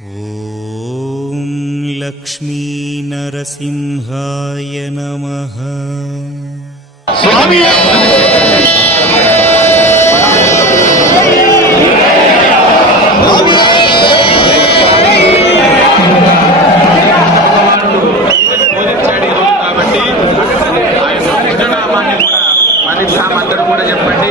ॐ लक्ष्मीनरसिंहाय नमः స్వామి పూజించాడు ఈ రోజు కాబట్టి ఆయన కృష్ణనామాన్ని కూడా మరిద్దాం అందరూ కూడా చెప్పండి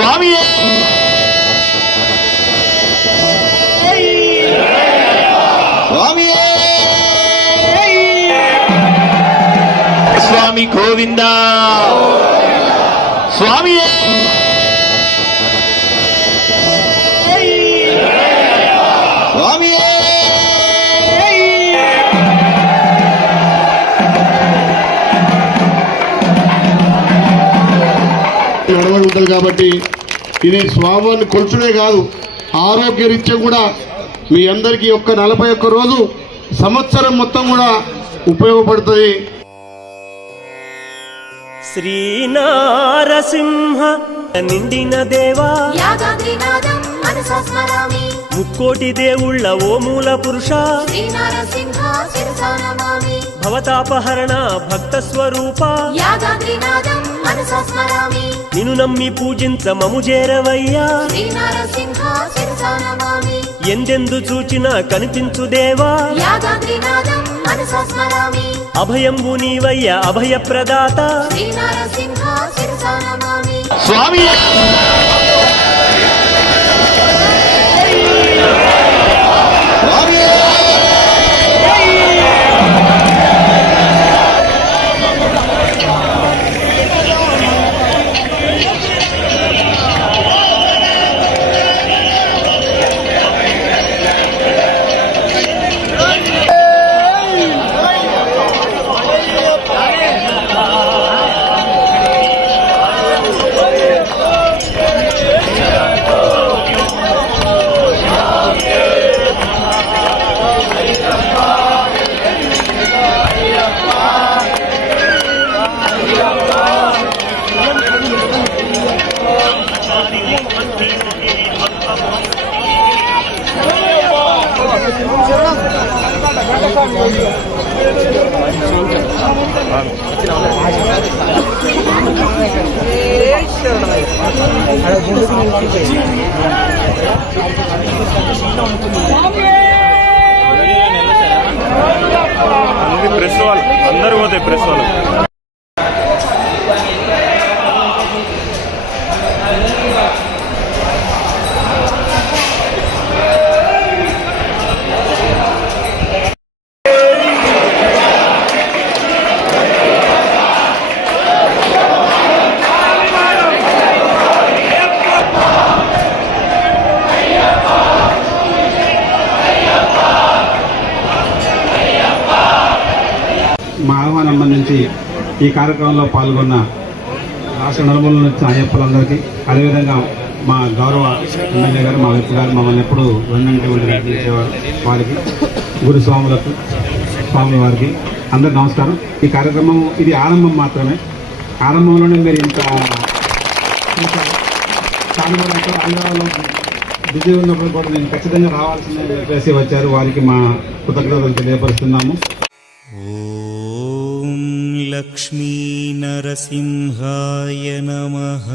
స్వామి స్వామి స్వామి గోవింద! స్వామి నడవడి ఉంటుంది కాబట్టి ఇది స్వామివారిని కొలుచుడే కాదు. ఆరోగ్యరీత్యా కూడా మీ అందరికీ ఒక్క నలభై ఒక్క రోజు సంవత్సరం మొత్తం కూడా ఉపయోగపడుతుంది. శ్రీనారసింహ నిండిన దేవా యాదాద్రినాథం మనసా స్మరామి ముక్కోటి దేవుళ్ళ ఓ మూల పురుష భవతాపహరణ భక్త స్వరూప యాదాద్రినాథం మనసా స్మరామి నిను నమ్మి పూజించ మము చేరవయ్యా ఎందెందు చూచినా కనిపించు దేవా. అభయంబు నీవయ్య అభయ ప్రదాత స్వామి こちらで配。మా ఆహ్వానం అందించి ఈ కార్యక్రమంలో పాల్గొన్న రాష్ట్ర నలుమూల నుంచి అయ్యప్పలందరికీ అదేవిధంగా మా గౌరవ ఎమ్మెల్యే గారు మా వ్యక్తి గారు మమ్మల్ని ఎప్పుడు వెన్నంటి ఉండి నడిపించేవారు వారికి గురుస్వాములకు స్వామి వారికి అందరికి నమస్కారం. ఈ కార్యక్రమం ఇది ఆరంభం మాత్రమే. ఆరంభంలోనే మీరు ఇంత చాలా ఆంధ్రాలో బిజీ ఉన్నప్పుడు కూడా నేను ఖచ్చితంగా రావాల్సిందని చెప్పేసి వచ్చారు. వారికి మా కృతజ్ఞతలు తెలియపరుస్తున్నాము. लक्ष्मीनरसिंहाय नमः